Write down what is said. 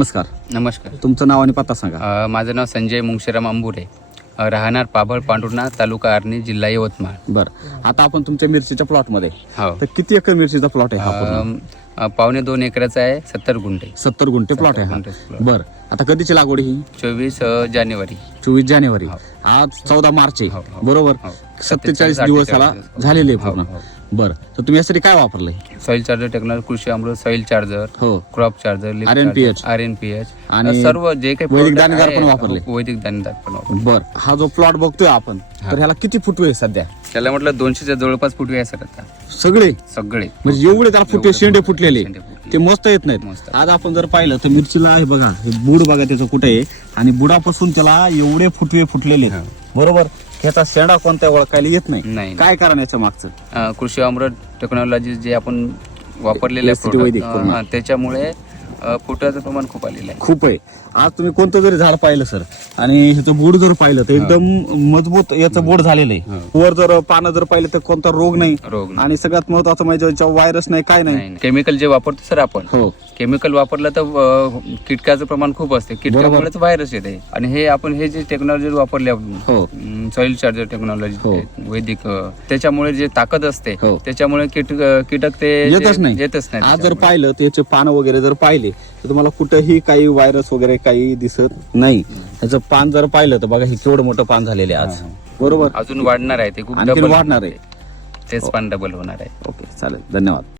नमस्कार. नमस्कार. तुमचं नाव आणि पत्ता सांगा. माझं नाव संजय मुंगशीराम अंबुरे, राहणार पाभळ पांडुर्णा, तालुका आर्णी, जिल्हा यवतमाळ. बरं, आता आपण तुमच्या मिरचीच्या प्लॉट मध्ये हो. तर किती एकर मिरचीचा प्लॉट आहे हा पूर्ण? 2.25 एकराचा आहे, 70 गुंठे. 70 गुंठे प्लॉट आहे हा. plot. बरं, आता कधीची लागवड ही? 24 जानेवारी. 24 जानेवारी. हो. आज 14 मार्च आहे, हो, हो. बरोबर. हो. 47 दिवस त्याला झालेले आहे पूर्ण. हो, हो. बरं, तर तुम्ही यासाठी काय वापरलंय? सॉइल चार्जर टेक्नॉलॉजी, कृषी अमृत, सॉइल चार्जर, हो, क्रॉप चार्जर, RNPH. RNPH आणि सर्व जे काही वैदिक product दाणेदार आहे, पण वापरले. हो, वैदिक दाणेदार पण वापरले. बरं, हा जो प्लॉट बघतोय आपण तर ह्याला किती फुटवे आहे सध्या? त्याला म्हटलं 200च्या जवळपास फुटवे आहे सर आता सगळे? सगळे. म्हणजे एवढे त्याला फुटवे शेंडे फुटलेले शेंडे फुटले. ते मस्त येत नाहीत. मस्त. आज आपण जर पाहिलं तर मिरचीला आहे बघा, हे बुड बघा त्याचं कुठे आहे आणि बुडापासून त्याला एवढे फुटवे फुटलेले आहेत. बरोबर. ह्याचा शेंडा कोणत्या ओळखायला येत नाही. नाही. काय कारण याच्या मागचं? कृषी अमृत टेक्नॉलॉजी जे आपण वापरलेले SCT वैदिक पूर्ण. त्याच्यामुळे फुटाचं प्रमाण खूप आलेलं आहे. खूप आहे. आज तुम्ही कोणतं जरी झाड पाहिलं सर आणि ह्याचं बोड जर पाहिलं तर एकदम मजबूत याचं बोड झालेलं आहे. वर जर पानं जर पाहिलं तर कोणता रोग नाही. रोग नाही. आणि सगळ्यात महत्वाचं म्हणजे याच्यावर व्हायरस नाही, काय नाही. केमिकल जे वापरतो सर आपण, हो, केमिकल वापरलं तर कीटकाचं प्रमाण खूप असते, कीटकामुळेच व्हायरस येते. आणि हे आपण हे जे टेक्नॉलॉजी वापरली हो, सॉइल चार्जर टेक्नॉलॉजी, हो. वैदिक, त्याच्यामुळे जे ताकद असते हो. त्याच्यामुळे कीटक ते येतच नाही. येतच नाही. आज जर पाहिलं तर याचे पानं वगैरे जर पाहिले तर तुम्हाला कुठेही काही व्हायरस वगैरे काही दिसत नाही. त्याचं पान जर पाहिलं तर बघा हे केवढं मोठं पान झालेलं आहे आज. बरोबर. अजून वाढणार आहे ते, खूप आणखी डबल वाढणार आहे. तेच पान डबल होणार आहे. ओके, चालेल, धन्यवाद.